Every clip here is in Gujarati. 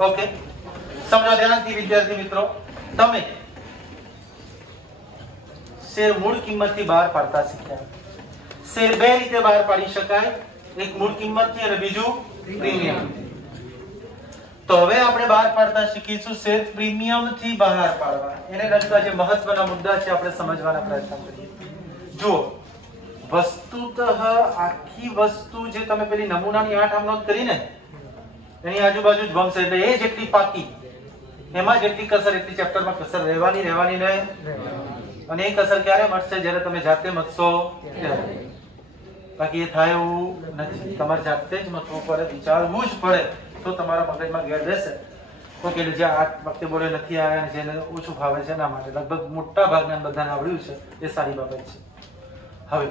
ઓકે, સમજો ધ્યાનથી વિદ્યાર્થી મિત્રો, તમે શેર મૂળ કિંમતથી બહાર પાડતા શીખ્યા. શેર બે રીતે બહાર પાડી શકાય, એક મૂળ કિંમતથી અને બીજું પ્રીમિયમથી. તો હવે આપણે બહાર પાડતા શીખીશું શેર પ્રીમિયમથી બહાર પાડવા. એને લગતા જે મહત્વના મુદ્દા છે આપણે સમજવાના પ્રયત્ન કરીએ. જુઓ, વસ્તુતઃ આખી વસ્તુ જે તમે પેલી નમૂનાની 8 આમ નોંધ કરી ને, એની આજુબાજુ જ ભંગશે, એટલે એ જેટલી પાકી એમાં જેટલી કસર એટલી ચેપ્ટરમાં કસર રહેવાની નહીં. અને એ કસર ક્યારે મળશે? જ્યારે તમે જાતે મથશો ત્યારે. બાકી એ થાય એવું નથી. તમારે જાતે જ મથવું પડે, વિચારવું જ પડે, તો તમારા મગજમાં ઘેર બેસે. ઓકે, જે આ વખતે બોલે નથી આવ્યા અને જેને ઓછું ફાવે છે એના માટે લગભગ મોટા ભાગના બધાને આવડ્યું છે, એ સારી બાબત છે. હવે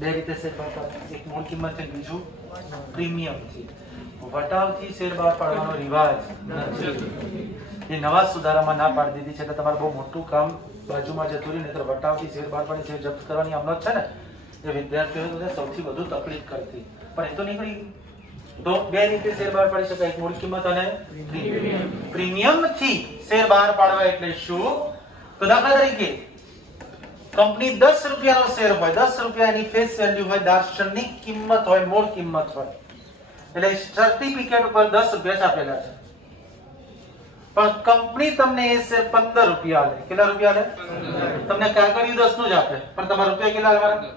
બે રીતે શેર બહાર પાડે, એક મૂળ કિંમત છે, બીજું પ્રીમિયમથી. વટાવથી શેર બહાર પાડવાનો રિવાજ નથી. એ નવા સુધારામાં ના પાડી દીધી છે, એટલે તમારે બહુ મોટું કામ બાજુમાં જતું રહ્યું. નહીતર વટાવથી શેર બહાર પાડી શેર જપ્ત કરવાની આમનોંધ છે ને, એ વિદ્યાર્થીઓને સૌથી વધુ તકલીફ કરતી, પણ એ તો નીકળી. તો બે રીતે શેર બહાર પાડી શકાય, એક મૂળ કિંમત અને પ્રીમિયમથી શેર બહાર પાડવા એટલે શું? તો દાખલા તરીકે કંપની 10 રૂપિયાનો શેર હોય, 10 રૂપિયાની ફેસ વેલ્યુ હોય, દાર્શનિક કિંમત હોય, મૂળ કિંમત હોય, એટલે સર્ટિફિકેટ ઉપર 10 રૂપિયા છાપેલા છે. પણ કંપની તમને એ શેર 15 રૂપિયા લે. કેટલા રૂપિયા લે? તમને કાગળિયું 10 નું જ આપે, પણ તમારા રૂપિયા કેટલા લેવાના?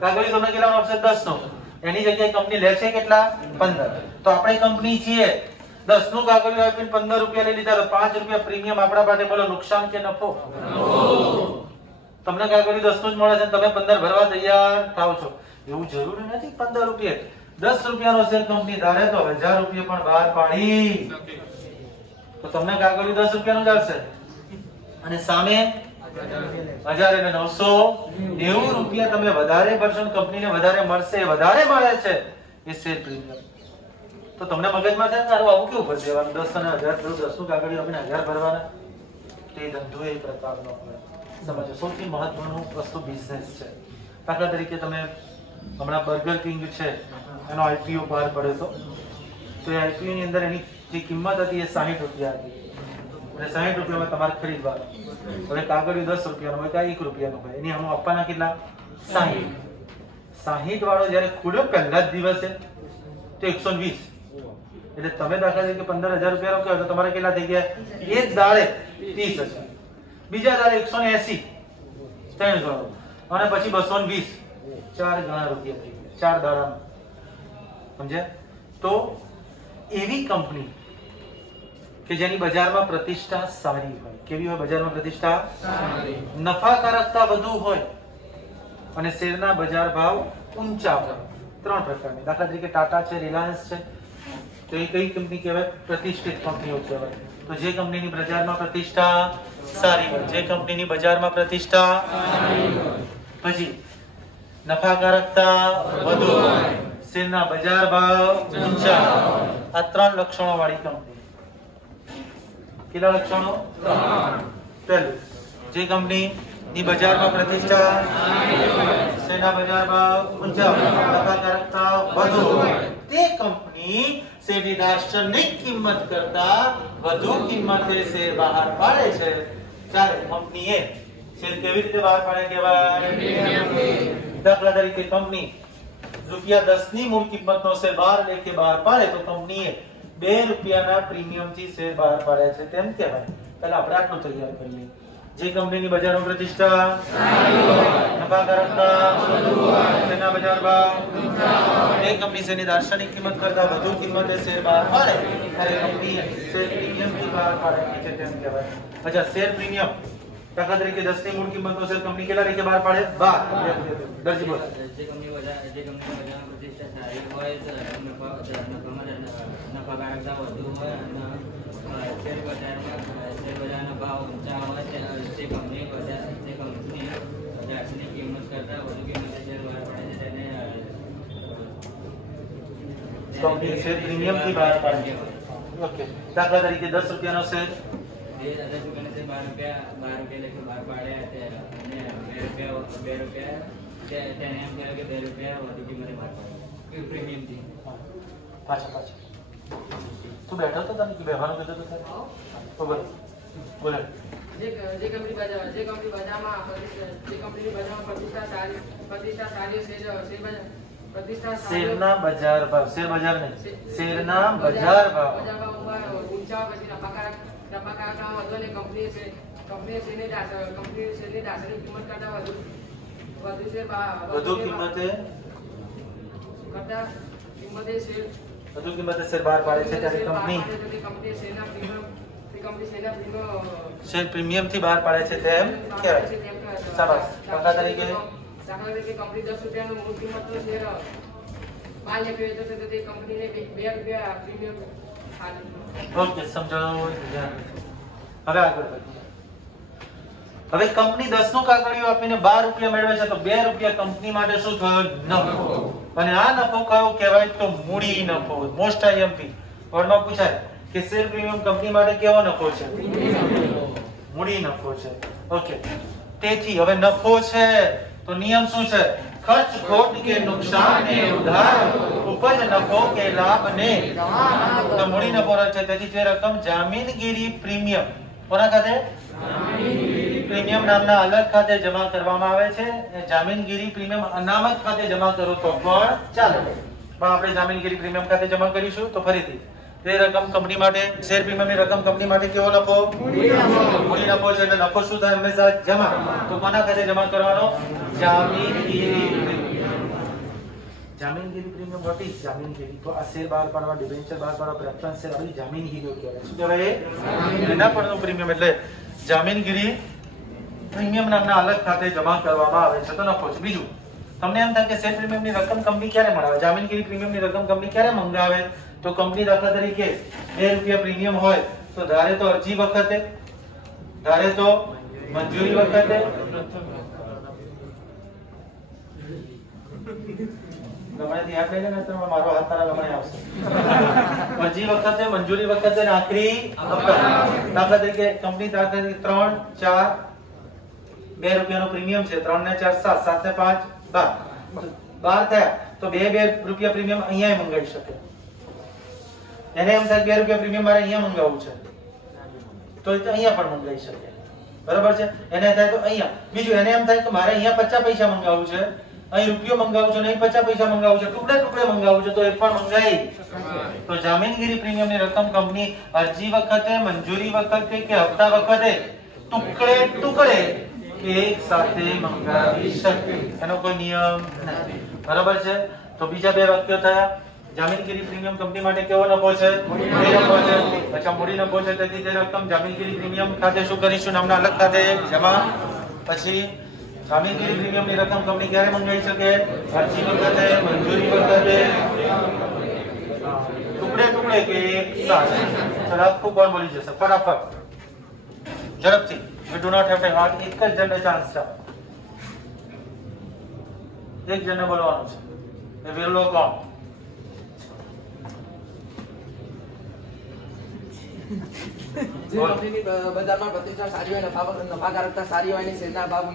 કાગળિયું તમને કેટલાનું આપશે? 10 નું. એની જગ્યાએ કંપની લે છે કેટલા? 15. તો આપણે કંપની છીએ, 10 નું કાગળિયું આપીને 15 રૂપિયા લઈ લીધા, તો 5 રૂપિયા પ્રીમિયમ આપણા માટે. બોલો નુકસાન કે નફો? તમને કાગળિયું 10 નું જ મળે છે, તમે 15 ભરવા તૈયાર થાવ છો. એવું જરૂરી નથી 15 રૂપિયા. 10 રૂપિયાનો શેર કંપની ધારે તો 1000 રૂપિયા પણ બહાર પાડી, તો તમને કાગળિયું 10 રૂપિયાનું જ આવશે. અને સામે 1000 એટલે 990 રૂપિયા તમે વધારે ભરશો, કંપનીને વધારે મળશે, વધારે મળે છે એ શેર પ્રીમિયમ. તો તમને મગજમાં થાય કે આવું કેવું ભરી દેવાનું? 10 અને 1000, 10 નું કાગળિયું આપીને 1000 ભરવાના. તે ધંધો એ પ્રકારનો હોય. સમજો, સૌથી મહત્વનું વસ્તુ બિઝનેસ છે. દાખલા તરીકે તમે હમણાં બર્ગર કિંગ છે, એનો આઈપીઓ બહાર પડ્યો હતો. તો એ આઈપીઓ ની અંદર એની જે કિંમત હતી એ 60 રૂપિયા હતી, અને 60 રૂપિયામાં તમારે ખરીદવાનું. હવે કાગળિયું 10 રૂપિયાનું હોય કે 1 રૂપિયાનું હોય, એની આમ આપવાના કેટલા? 60. 60 વાળો જયારે ખુલ્યો પહેલા જ દિવસે તો 120. એટલે તમે દાખલા તરીકે 15,000 રૂપિયા રોક્યા તો તમારે કેટલા થઈ ગયા? એક દાડે 30,000, બીજા દાડે 180, 3 ગણો, અને પછી 220, 4 ગણા રૂપિયા થઈ ગયા 4 દાડામાં. સમજ્યા? તો એવી કંપની કે જેની બજારમાં પ્રતિષ્ઠા સારી હોય. કેવી હોય બજારમાં પ્રતિષ્ઠા? સારી. નફાકારકતા વધુ હોય અને શેરના બજાર ભાવ ઊંચા હોય. 3 પ્રકારની. દાખલા તરીકે ટાટા છે, રિલાયન્સ છે, તો એ કઈ કંપની કહેવાય? પ્રતિષ્ઠિત કંપનીઓ કહેવાય. તો જે કંપનીની બજારમાં પ્રતિષ્ઠા સારી હોય, જે કંપનીની બજારમાં પ્રતિષ્ઠા સારી હોય, પછી નફાકારકતા વધુ હોય, શેરના બજાર ભાવ ઊંચા, આ 3 લક્ષણો વાળી કંપની. કેટલા લક્ષણો? 3. પહેલું, જે કંપનીની બજારમાં પ્રતિષ્ઠા સારી હોય, શેરના બજાર ભાવ ઊંચા, નફાકારકતા વધુ હોય, તે કંપની શેરની દાર્શનિક કિંમત કરતા વધુ કિંમતે શેર બહાર પાડે છે. ચાલે, કંપનીએ શેર કેવી રીતે બહાર પાડે કહેવાય? દાખલા તરીકે કંપની ₹10 ની મૂળ કિંમતનો શેર 12 લેખે બહાર પાડે તો કંપનીએ 2 રૂપિયાના પ્રીમિયમથી શેર બહાર પાડે છે, તેમ કહેવાય. પહેલા આપણે આટલું તૈયાર કરીએ. જે કંપનીની બજારમાં પ્રતિષ્ઠા સારી હોય, નફાકારકતા વધુ હોય, શેરના બજાર ભાવ ઊંચા હોય, એ કંપની શેરની દાર્શનિક કિંમત કરતા વધુ કિંમતે શેર બહાર પાડે ત્યારે કંપની શેર પ્રીમિયમથી બહાર પાડે છે, તેમ કહેવાય. અચ્છા, શેર પ્રીમિયમ. દાખલા તરીકે 10 ની મૂળ કિંમતનો શેર કંપની કેટલા લેખે બહાર પાડે? 12. દરજી બોલ. જે કંપની બજારમાં પ્રતિષ્ઠા સારી હોય, નફાકારકતા વધુ હોય અને શેર બજારના ભાવ ઊંચા હોય, તે કંપની દાર્શનિક કિંમત કરતા વધુ કિંમતે શેર બહાર પાડે છે, તેને કંપની શેર પ્રીમિયમથી બહાર પાડે. ઓકે, દાખલા તરીકે 10 રૂપિયાનો શેર 10 રૂપિયાનો શેર 12 રૂપિયા લેખે બહાર પાડે, અને 2 રૂપિયા તેને એમ કહેવાય કે 2 રૂપિયા વધુ કિંમતે બહાર પાડે પ્રીમિયમથી. પાછા તું બેઠો તો તને બેહવાનું કીધું તો તારે બોલ બોલે જે કંપની બજારમાં પ્રતિષ્ઠા સારી શેરના બજાર ભાવ શેર બજાર નહીં શેરના બજાર ભાવ ઊંચા પછી નફાકારકતામાં વધુ અને કંપની શેરની દાસરી કિંમત કરતા વધુ કિંમતે શેર બહાર પાડે છે ત્યારે કંપની શેર પ્રીમિયમ થી બહાર પાડે છે તેમ કહેવાય. શાબાશ. દાખલા તરીકે કંપની 10 રૂપિયાનું મૂળ કિંમતનો શેર 5 લાખ વેચે છે તો તે કંપનીને 2 રૂપિયા પ્રીમિયમ આપે. ઓકે સમજાવો. હવે આગળ વધીએ. હવે કંપની 10 નું કાગળિયું આપીને 12 રૂપિયા મેળવે છે તો 2 રૂપિયા કંપની માટે શું થયો? નફો. અને આ નફો કયો કહેવાય? તો મૂડી નફો. મોસ્ટ આઈએમપી વર્ડમાં પૂછાય કે શેર પ્રીમિયમ કંપની માટે કેવો નફો છે? મૂડી નફો છે. ઓકે. તેથી હવે નફો છે તો નિયમ શું છે? ખર્ચ ખોટ કે નુકસાન ને ઉધાર ઉપજ નફો કે લાભ ને તો મૂડી નફો છે. તેથી તે રકમ જામીનગીરી પ્રીમિયમ કોના ખાતે? પ્રીમિયમ નામના અલગ ખાતે જમા કરવામાં આવે છે. જામીનગીરી પ્રીમિયમ અનામત ખાતે જમા કરો તો પણ ચાલે, પણ આપણે જામીનગીરી પ્રીમિયમ ખાતે જમા કરીશું તો ફરીથી તે રકમ કંપની માટે શેર પ્રીમિયમની રકમ કંપની માટે કેવો નફો? મૂડી નફો છે. એટલે નફો શું થાય? હંમેશા જમા. તો કોના ખાતે જમા કરવાનો? જામીનગીરી પ્રીમિયમ. જામીનગીરી પ્રીમિયમ વોટ ઇઝ જામીનગીરી? તો આ શેર બહાર પાડવા, ડિબેન્ચર બહાર પાડવા, પ્રેફરન્સ શેર આવી જામીનગીરીઓ કહેવાય. શું કહેવાય? એના પરનું પ્રીમિયમ એટલે જામીનગીરી પ્રીમિયમ નામના અલગ ખાતે જમા કરવામાં આવે છે તો નફો છે. બીજું તમને એમ થાય કે શેર પ્રીમિયમની રકમ કંપની ક્યારે મળાવે? જામીનગીરી પ્રીમિયમની રકમ કંપની ક્યારે મંગાવે? તો કંપની દાખલા તરીકે 2 રૂપિયા પ્રીમિયમ હોય તો ધારે તો અરજી વખતે, ધારે તો મંજૂરી વખતે, ગમણેથી હાથ લઈ લેને તો મારો હાથ તારા ગમણે આવશે. અરજી વખતે, મંજૂરી વખતે અને આખરી હપ્તા. દાખલા તરીકે કંપની દાખલા તરીકે 3, 4 2 રૂપિયાનું પ્રીમિયમ છે. 3 ને 4 7, 7 ને 5 12 થયા તો 2 રૂપિયા પ્રીમિયમ અહીંયા મંગાવી શકે. એને એમ થાય 2 રૂપિયા પ્રીમિયમ મારે અહીંયા મંગાવવું છે તો અહીંયા પણ મંગાવી શકે. બરાબર છે? એને થાય તો અહીંયા. બીજું એને એમ થાય કે મારે અહીંયા 50 પૈસા મંગાવવું છે, અહીં રૂપિયો મંગાવવું છે, નહીં 50 પૈસા મંગાવવું છે, ટુકડે ટુકડે મંગાવવું છે તો એ પણ મંગાવી. તો જામીનગીરી પ્રીમિયમની રકમ કંપની અરજી વખતે, મંજૂરી વખતે કે હપ્તા વખતે ટુકડે ટુકડે એક સાથે મંગાવી શકે. એનો કોઈ નિયમ નથી. બરાબર છે? તો બીજા 2 વાક્યો થયા. જામીનગીરી પ્રીમિયમ કંપની માટે કેવો નફો છે? મૂડી નફો છે. અચ્છા, મૂડી નફો છે તેથી તે રકમ જામીનગીરી પ્રીમિયમ ખાતે શું કરીશું? નામના અલગ ખાતે જમા. પછી જામીનગીરી પ્રીમિયમની રકમ કંપની ક્યારે મંગાવી શકે? અરજી વખતે, મંજૂરી વખતે, ટુકડે ટુકડે કે એક સાથે. ચલો આખું કોણ બોલી જશે ફટાફટ ઝડપથી. We do not have to have એક જ જણને ચાન્સ છે. એક જણને બોલવાનું છે. એ વિરલો કોણ? જે કંપનીની બજારમાં પ્રતિષ્ઠા સારી હોય, નફાકારકતા સારી હોય અને શેરના ભાવ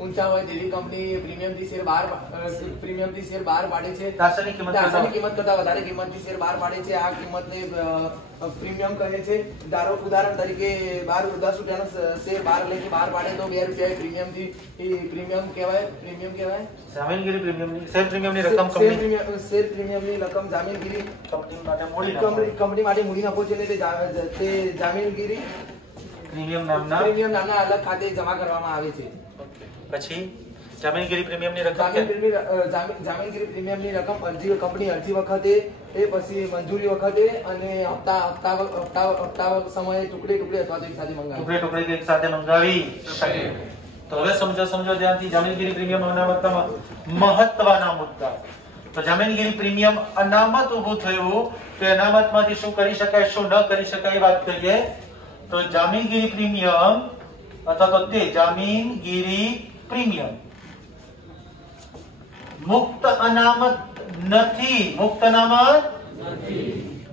ઊંચા હોય તેવી કંપની પ્રીમિયમથી શેર બહાર પાડે છે. દાસની કિંમત કરતા વધારે કિંમતથી શેર બહાર પાડે છે. આ કિંમતને પ્રીમિયમ કહે છે. ઉદાહરણ તરીકે 10 રૂપિયાનો શેર બહાર પાડે તો 2 રૂપિયા પ્રીમિયમ કહેવાય. જામીનગીરી પ્રીમિયમની શેર પ્રીમિયમની રકમ શેર પ્રીમિયમની રકમ જામીનગીરી કંપની માટે મૂડી કંપની માટે મૂડી નફો છે ને તે જામીનગીરી પ્રીમિયમ નામના અલગ ખાતે જમા કરવામાં આવે છે. પછી જામીનગીરી પ્રીમિયમની રકમ જામીનગીરી પ્રીમિયમની રકમ કંપની અરજી વખતે, એ પછી મંજૂરી વખતે અને હપ્તા સમયે ટુકડે ટુકડે અથવા તો એક સાથે મંગાવી. ટુકડે ટુકડે એક સાથે મંગાવી શકે. તો હવે સમજો ધ્યાનથી જામીનગીરી પ્રીમિયમ અનામતમાં મહત્વના મુદ્દા. તો જામીનગીરી પ્રીમિયમ અનામત ઊભું થયું તો અનામતમાંથી શું કરી શકાય, શું ન કરી શકાય એ વાત કરીએ. તો જામીનગીરી પ્રીમિયમ અથવા તો તે જામીનગીરી પ્રીમિયમ મુક્ત અનામત નથી. મુક્ત અનામત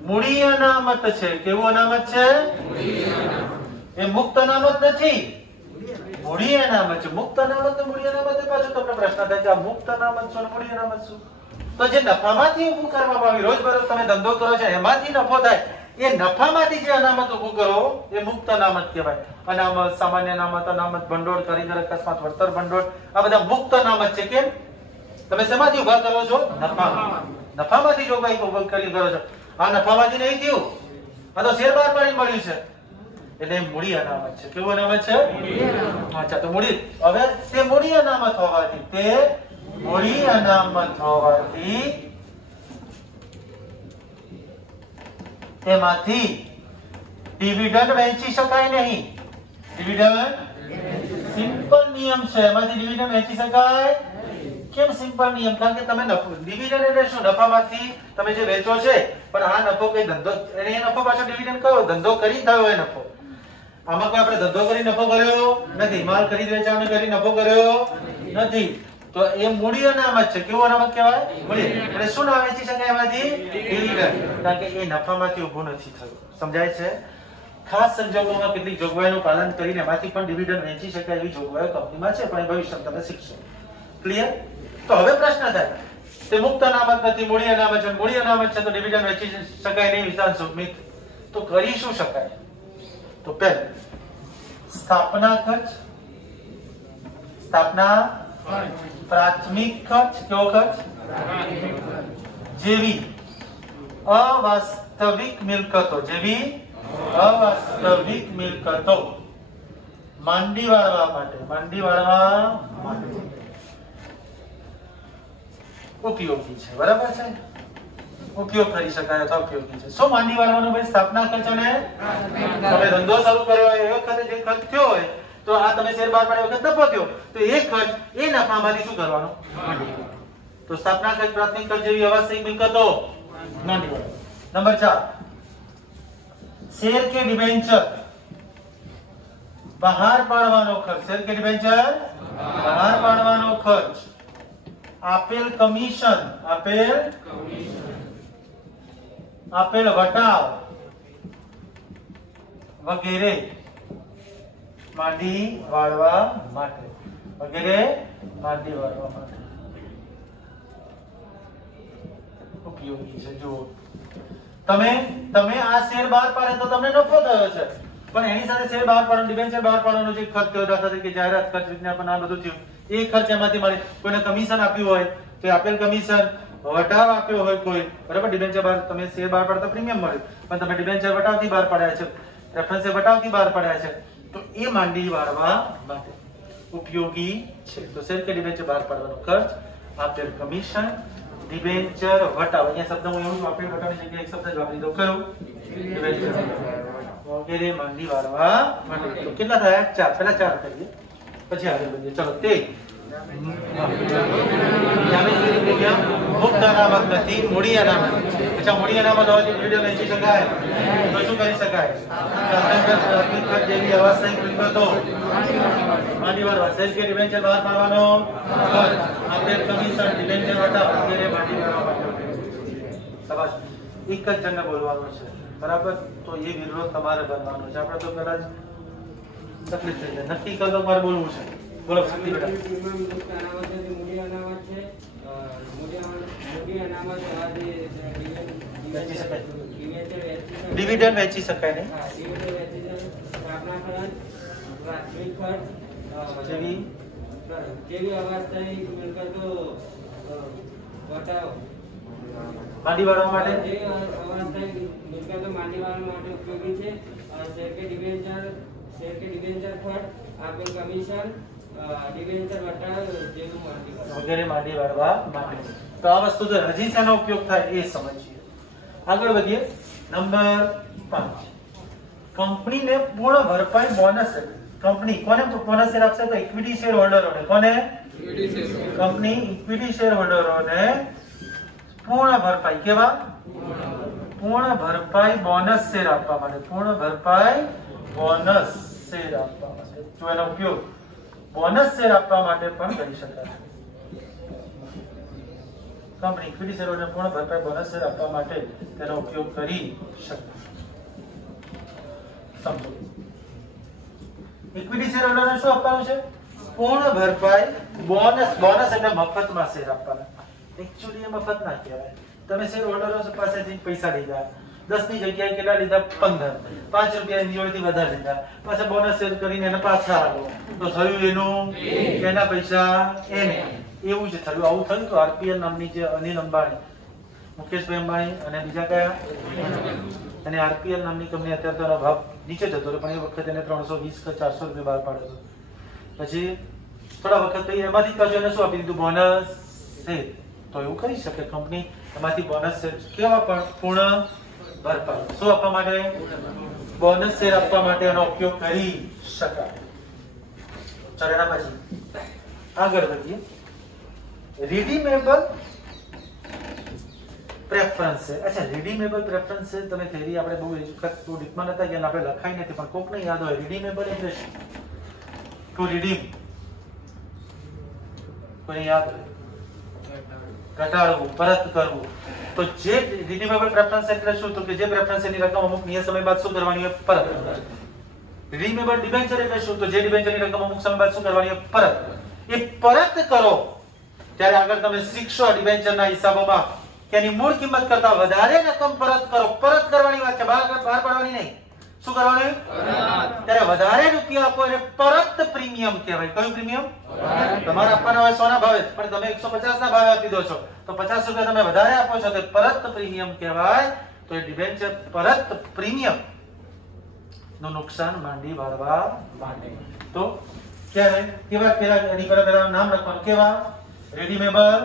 મૂડી અનામત છે. કેવું અનામત છે? એ મુક્ત અનામત નથી, મૂડી અનામત છે. મુક્ત અનામત ને મૂડી અનામત પાછું તમને પ્રશ્ન થાય કે આ મુક્ત અનામત શું, મૂડી અનામત શું? તો જે નફામાંથી ઊભું કરવામાં આવ્યું, રોજબરોજ તમે ધંધો કરો છો એમાંથી નફો થાય એ નફામાંથી જે અનામત ઊભું કરો એ મુક્ત અનામત કહેવાય. અનામત, સામાન્ય અનામત, અનામત ભંડોળ, ખરીદર અકસ્માત, વળતર ભંડોળ, આ બધા મુક્ત અનામત છે. કેમ? તમે શેમાંથી ઉભા કરો છો? નફામાંથી જોગવાઈ ઉભા કરી કરો છો. આ નફામાંથી નહીં થયું, આ તો શેર બહાર પાડીને મળ્યું છે એટલે મૂડી અનામત છે. કેવું અનામત છે? અચ્છા, તો મૂડી, હવે તે મૂડી અનામત હોવાથી તેમાંથી ડિવિડન્ડ વહેંચી શકાય નહીં. ડિવિડન્ડ સિમ્પલ નિયમ છે, એમાંથી ડિવિડન્ડ વહેંચી શકાય. કેમ સિમ્પલ નિયમ? કારણ કે તમે ડિવિડન્ડ એટલે શું? નફામાંથી તમે જે વેચો છે, પણ આ નફો કઈ ધંધો, એને એ નફો પાછો ડિવિડન્ડ કયો? ધંધો કરી થયો એ નફો. આમાં કોઈ આપણે ધંધો કરી નફો કર્યો નથી, માલ ખરીદ વેચાણ કરી નફો કર્યો નથી, તો એ મૂડી અનામત છે. કેવું અનામત કહેવાય? મૂડી. એટલે શું ના વેચી શકાય એમાંથી? ડિવિડન્ડ. કારણ કે એ નફામાંથી ઊભું નથી થયું. સમજાય છે? ખાસ સંજોગોમાં કેટલીક જોગવાઈનું પાલન કરીને એમાંથી પણ ડિવિડન્ડ વેચી શકાય એવી જોગવાઈઓ કંપનીમાં છે, પણ એ ભવિષ્યમાં તમે શીખશો. ક્લિયર? તો હવે પ્રશ્ન થાય, તે મુક્ત અનામત નથી, મૂડી અનામત છે. મૂડી અનામત છે તો ડિવિડન્ડ વેચી શકાય નહીં. વિધાનસભ મિત તો કરી શું શકાય? તો પહેલું સ્થાપના ખર્ચ, પ્રાથમિક ખર્ચ, કેવો ખર્ચ? જેવી અવાસ્તવિક મિલકતો, માંડી વાળવા માટે ઉપયોગી છે. બરાબર છે? ઉપયોગ કરી શકાય અથવા ઉપયોગી છે. શું માંડી વાળવાનો? ભાઈ સ્થાપના ખર્ચ અને તમે ધંધો શરૂ કર્યો હોય એ વખતે જે ખર્ચ થયો હોય, તો આ તમે શેર બહાર પાડ્યા વખત નફો થયો, તો એ ખર્ચ એ નફામાંથી શું કરવાનો? તો સ્થાપના ખર્ચ, પ્રાથમિક ખર્ચ જેવી અવાસ્તવિક મિલકતો માંડી વાળો. નંબર 4, શેર કે ડિબેન્ચર બહાર પાડવાનો ખર્ચ. શેર કે ડિબેન્ચર બહાર પાડવાનો ખર્ચ, આપેલ કમિશન, આપેલ વટાવ વગેરે માંડી વાળવા માટે ઉપયોગી છે. જો તમે આ શેર બહાર પાડે તો તમને નફો થયો છે, પણ એની સાથે શેર બહાર પાડવાનો, ડિબેન્ચર બહાર પાડવાનો જે ખર્ચ થયો, દાખલા તરીકે જાહેરાત ખર્ચ, વિજ્ઞાપન, આ બધું થયું, એ ખર્ચ એમાંથી મળે. કોઈને કમિશન આપ્યું હોય તો આપેલ કમિશન, વટાવ આપ્યો હોય કોઈ, બરાબર? ડિબેન્ચર બહાર, તમે શેર બહાર પાડતા પ્રીમિયમ મળે, પણ તમે ડિબેન્ચર વટાવથી બહાર પાડ્યા છે, રેફરન્સ વટાવથી બહાર પાડ્યા છે, તો એ માંડી વાળવા માટે ઉપયોગી છે. તો શેર કે ડિબેન્ચર બહાર પાડવાનો ખર્ચ, આપેલ કમિશન, ડિબેન્ચર વટાવ. અહીંયા શબ્દ હું એવું આપેલ વટાવની જગ્યાએ એક શબ્દ જ વાપરી દઉં. કયો? ડિબેન્ચર વગેરે માંડી વાળવા માટે. તો કેટલા થયા? 4. પહેલા 4 કરીએ, પછી આગળ વધીએ. ચલો, તે મુક્ત અનામત નથી, મૂડી અનામત. અચ્છા, મૂડી અનામત હોવાથી ડિવિડન્ડ વેચી શકાય તો શું કરી શકાય? પ્રાથમિક ખર્ચ જેવી અવાસ્તવિક મિલકતો માંડી વાળવા, શેર કે ડિબેન્ચર બહાર પાડવાનો ખર્ચ, આપેલ કમિશન, ડિબેન્ચર વટાવ વગેરે માંડી વાળવા માટે. શાબાશ. એક જ જણને બોલવાનું છે, બરાબર? તો એ વિરોધ તમારે બનવાનો છે. આપણે તો પેલા જ તકલીફ થઈ જાય. નક્કી કરો તમારે બોલવું છે. બોલો શક્તિ બેટા. મૂડી અનામત છે. મૂડી અનામત વેચી શકાય, ડિવિડન્ડ વેચી શકાય નહીં. સ્થાપના ખર્ચ, પ્રાથમિક ખર્ચ જેવી અવાસ્તવિક મિલકતો વટાવ માંડી વાળવા માટે, જે અવાસ્તવિક મિલકતો માંડી વાળવા માટે ઉપયોગી છે. શેર કે ડિબેન્ચર ખર્ચ, આપેલ કમિશન, ડિબેન્ચર વટાવ જેવું વગેરે માંડી વાળવા માટે. તો આ વસ્તુ જો હજી શેનો ઉપયોગ થાય એ સમજીએ. આગળ વધીએ. નંબર 5, કંપનીને પૂર્ણ ભરપાઈ બોનસ. કંપની કોને બોનસ શેર આપશે? તો ઇક્વિટી શેર હોલ્ડરોને. કોને? કંપની ઇક્વિટી શેર હોલ્ડરોને પૂર્ણ ભરપાઈ. કેવા? પૂર્ણ ભરપાઈ બોનસ શેર આપવા માટે. પૂર્ણ ભરપાઈ બોનસ શેર આપવા માટે. જો એનો ઉપયોગ બોનસ શેર આપવા માટે પણ કરી શકાય. કંપની ઇક્વિટી શેરહોલ્ડરને પૂર્ણ ભરપાઈ બોનસ શેર આપવા માટે તેનો ઉપયોગ કરી શકે. સમજો, ઇક્વિટી શેરહોલ્ડરને શું આપવાનું છે? પૂર્ણ ભરપાઈ બોનસ. બોનસ એટલે મફતમાં શેર આપવાના. એક્ચ્યુઅલી એ મફત ના કહેવાય. તમે શેર હોલ્ડરો પાસેથી પૈસા લીધા, 10 ની જગ્યાએ કેટલા લીધા 15, 5 રૂપિયા એની જોડેથી વધારે લીધા, પાછા બોનસ શેર કરીને એને પાછા આલો તો થયું એનું એના પૈસા એને, એવું જ થયું. આવું થયું તો આરપીએલ નામની જે અનિલ અંબાણી, મુકેશભાઈ અંબાણી અને બીજા કયા, અને આરપીએલ નામની કંપની અત્યારે તેનો ભાવ નીચે જતો રહ્યો, પણ એ વખતે એને 320 કે 400 રૂપિયા બહાર પાડ્યો હતો. પછી થોડા વખત પછી એમાંથી પાછું એને શું આપી દીધું, બોનસ શેર. તો એવું કરી શકે કંપની એમાંથી બોનસ શેર કેવા પણ પૂર્ણ ભરપાઈ, શું આપવા માટે, બોનસ શેર આપવા માટે એનો ઉપયોગ કરી શકાય. ચાલો એના પછી આગળ વધીએ. Redeemable preference share. અચ્છા, રિડીમેબલ પ્રેફરન્સ શેર તમે થિયરી આપણે બહુ ડીપમાં નતા ગયા, આપણે લખાઈ નથી, પણ કોકને યાદ હોય રિડીમેબલ એટલે શું? ટુ રિડીમ, કોઈને યાદ હોય? ઘટાડવું, પરત કરવું. તો જે રિડીમેબલ પ્રેફરન્સ એટલે શું? તો કે જે પ્રેફરન્સ ની રકમ અમુક નિયત સમય બાદ શું કરવાની હોય, પરત કરવાની. રિડીમેબલ ડિબેન્ચર એટલે શું? તો જે ડિબેન્ચરની રકમ અમુક સમય બાદ શું કરવાની હોય, પરત. એ પરત કરો ત્યારે આગળ તમે શીખશો ડિબેન્ચરના હિસાબોમાં કે એની મૂળ કિંમત કરતા વધારે રકમ પરત કરો. પરત કરવાની વાત છે, બહાર પાડવાની નહીં. શું કરવાનું? ત્યારે વધારે રૂપિયા આપો એને પરત પ્રીમિયમ કહેવાય. કયું પ્રીમિયમ? તમારે આપવાના હોય 100 ના ભાવે, પણ તમે 150 ના ભાવે આપી દો છો તો 50 રૂપિયા તમે વધારે આપો છો તો પરત પ્રીમિયમ કહેવાય. તો એ ડિબેન્ચર પરત પ્રીમિયમ નું નુકસાન માંડી વાળવા માટે. તો ક્યારે કેવા પેલા એની પેલા નામ લખવાનું, કેવા? રિડીમેબલ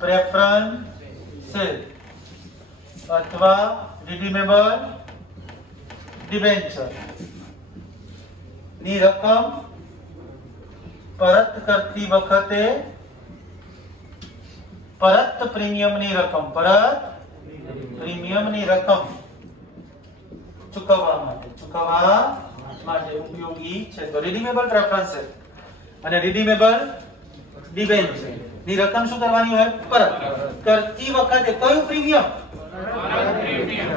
પ્રેફરન્સ શેર અથવા રિડીમેબલ ડિબેન્ચર ની રકમ પરત કરતી વખતે પરત પ્રીમિયમની રકમ, પરત પ્રીમિયમની રકમ ચૂકવવા માટે ઉપયોગી છે. તો રિડીમેબલ પ્રેફરન્સ શેર અને રિડીમેબલ ડિબેન્ચર ની રકમ શું કરવાની હોય, પરત કરતી વખતે. કયું પ્રીમિયમ?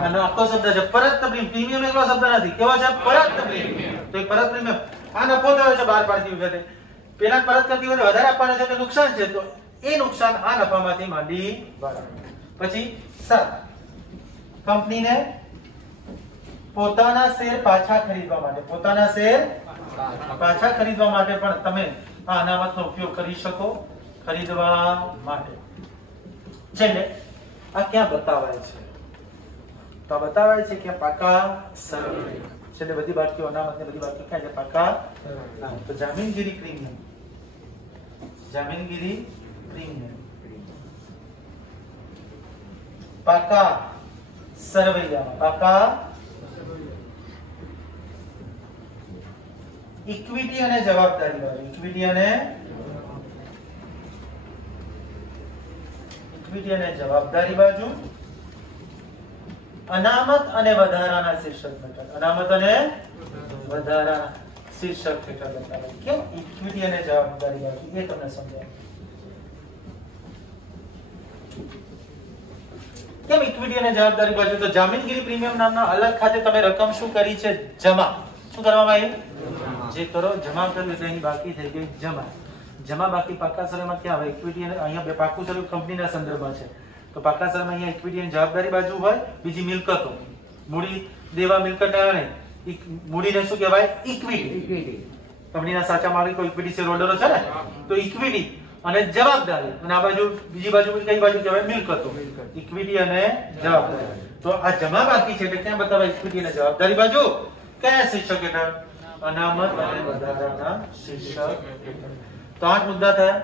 આનો આખો શબ્દ છે પરત પ્રીમિયમ. પ્રીમિયમ એકલો શબ્દ નથી, કેવો છે? પરત પ્રીમિયમ. તો એ પરત પ્રીમિયમ આ નફો થયો છે બહાર પાડતી વખતે, પેલા પરત કરતી વખતે વધારે આપવાના છે તો નુકસાન છે, તો એ નુકસાન આ નફામાંથી માંડી વાળા. પછી 7, કંપનીને પોતાના શેર પાછા ખરીદવા માટે, પોતાના શેર પાછા ખરીદવા માટે પણ તમે આ અનામતનો ઉપયોગ કરી શકો. ખરીદવા માટે છેલ્લે આ ક્યાં બતાવાય છે? તો આ બતાવાય છે કે પાકા સર્વે. છેલ્લે બધી બાકીઓ અનામત ને બધી બાકી ક્યાં છે? પાકા. તો જામીનગીરી પ્રીમિયમ, જામીનગીરી પ્રીમિયમ પાકા સરવૈયામાં, પાકા ઇક્વિટી અને જવાબદારી વાળું, ઇક્વિટી અને જવાબદારી બાજુ અનામત અને વધારાના શીર્ષક હેઠળ, અનામત અને વધારાના શીર્ષક હેઠળ બતાવે. કેમ ઇક્વિટી અને જવાબદારી બાજુ એ તમને સમજાય. કેમ ઇક્વિટી અને જવાબદારી બાજુ? તો જામીનગીરી પ્રીમિયમ નામના અલગ ખાતે તમે રકમ શું કરી છે? જમા. શું કરવામાં આવી? જે કરો જમા કર્યું એટલે એની બાકી થઈ ગઈ જમા. જમા બાકી પાકા સર્વેમાં ક્યાં આવે? ઇક્વિટી અને અહીંયા પાકું સર્વે કંપનીના સંદર્ભમાં છે તો પાકા સર્વેમાં અહીંયા ઇક્વિટી અને જવાબદારી બાજુ હોય. બીજી મિલકતો, મૂડી દેવા મિલકત ને મૂડીને શું કહેવાય? ઇક્વિટી. કંપનીના સાચા માલિકો ઇક્વિટી શેર હોલ્ડરો છે ને, તો ઇક્વિટી અને જવાબદારી. અને આ બાજુ બીજી બાજુ કઈ બાજુ કહેવાય? મિલકતો. ઇક્વિટી અને જવાબદારી. તો આ જમા બાકી છે એટલે ક્યાં બતાવાય? ઇક્વિટી અને જવાબદારી બાજુ. કયા શીર્ષક હેઠળ? અનામત અને વધારાના શીર્ષક હેઠળ. તો 8 મુદ્દા થયા.